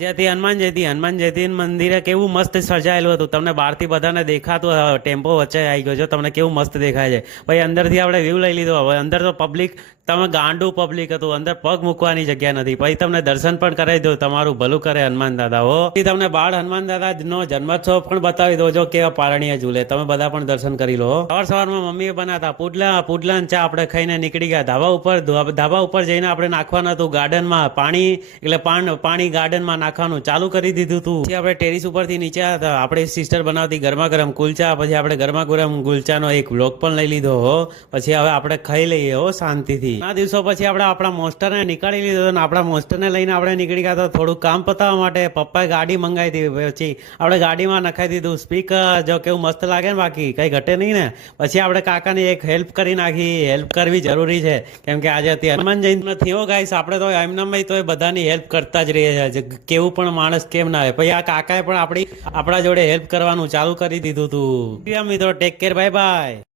જ્યાંથી હનુમાન જયંતિ મંદિરે કેવું મસ્ત સજાયેલું હતું. તમને બહારથી બધાને દેખાતું ટેમ્પો વચ્ચે આવી ગયો છે, તમને કેવું મસ્ત દેખાય છે. પછી અંદરથી આપણે વ્યૂ લઈ લીધો. હવે અંદર તો પબ્લિક, તમે ગાંડું પબ્લિક હતું, અંદર પગ મૂકવાની જગ્યા નથી. પછી તમને દર્શન પણ કરાવી દો, તમારું ભલું કરે હનુમાન દાદા. હો તમને બાળ હનુમાન દાદા નો જન્મોત્સવ પણ બતાવી દો, જો કેવા પારણીય ઝૂલે. તમે બધા પણ દર્શન કરી લો. સવારમાં મમ્મીએ બનાતા પુડલા ચા આપણે ખાઈને નીકળી ગયા. ધાબા ઉપર જઈને આપણે નાખવાનું હતું ગાર્ડનમાં પાણી, એટલે પાણી ગાર્ડનમાં નાખવાનું ચાલુ કરી દીધું હતું. પછી આપણે ટેરિસ ઉપરથી નીચે હતા. આપણે સિસ્ટર બનાવતી ગરમા ગરમ કુલચા. પછી આપણે ગરમા ગરમ કુલચાનો એક વ્લોગ પણ લઈ લીધો. હો પછી હવે આપણે ખાઈ લઈએ હો શાંતિથી. ઘણા દિવસો પછી આપણે આપણા મોસ્ટરને નીકાળી લીધો અને આપણા મોસ્ટરને લઈને આપણે નીકળી ગયા. તો થોડું કામ પતાવવા માટે પપ્પાએ ગાડી મંગાવી હતી. પછી આપણે ગાડીમાં નખાઈ દીધું સ્પીકર. જો કેવું મસ્ત લાગે ને, બાકી કઈ ઘટે નહીં ને. પછી આપણે કાકાની એક હેલ્પ કરી નાખી. હેલ્પ કરવી જરૂરી છે, કેમ કે આજે હનુમાન જયંતિ નથી. હો ગાઈસ, આપણે તો એમનામાં તો બધાની હેલ્પ કરતા જ રહીએ છીએ. કેવું પણ માણસ કેમ ના આવે. પછી આ કાકાએ પણ આપણા જોડે હેલ્પ કરવાનું ચાલુ કરી દીધું હતું. મિત્રો ટેક કેર, બાય બાય.